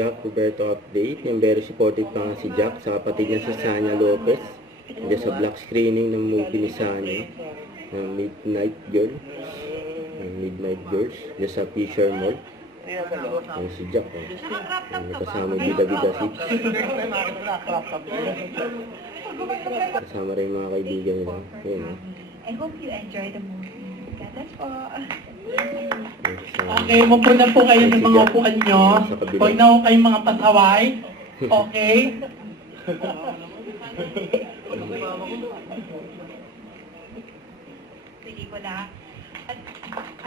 Jack Roberto update. Yung very supportive pa nga si Jack sa kapatid niya si Sanya Lopez. Diyan sa black screening ng movie ni Sanya. Midnight Girl. Midnight Girls. Diyan sa Fisher Mall. Ayan si Jack. Kasama bida-bida si kasama rin yung mga kaibigan nila. Ayan. I hope you enjoy the movie. Gatas po. Okay, mapo na po kayo ng mga upuan nyo. Huwag na po kayong mga pasaway. Okay? Sige ko na. At,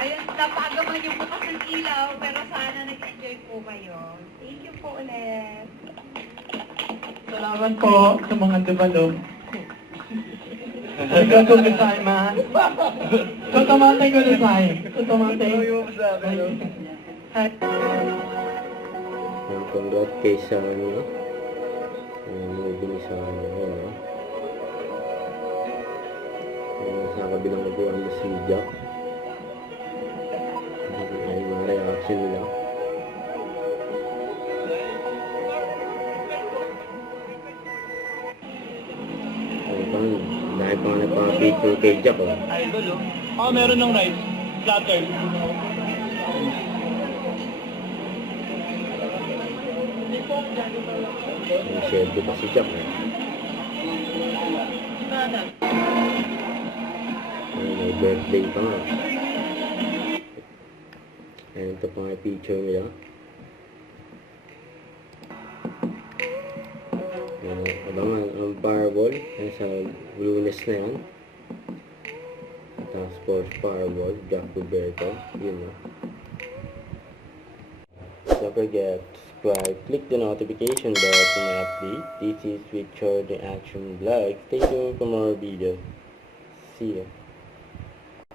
ayun, napagaman yung bukas ng ilaw, pero sana nag-enjoy po kayo. Thank you po ulit. Salamat po sa mga develop. Arigatou gozaimasu. Totomatay gozai. Totomatay. Hi. Congrats kay Sanya. Movie ni Sanya. Sa kabilang upuan na si Jack. Ay, mga reaction nila. Dahil pa nga nagpapicture kay Jack, oh. Idol, oh. Meron ng rice. Platter. May serve pa si Jack, eh. May birthday pa nga. Ayan, ito pa nga yung picture nila. Abangan ang Powerball. Ayan sa Lunes na yan. Task Force Powerball. Jack Roberto. Yun na. Don't forget to subscribe. Click the notification bell for my update. This is Richard the Action Vlog. Stay tuned for more videos. See you.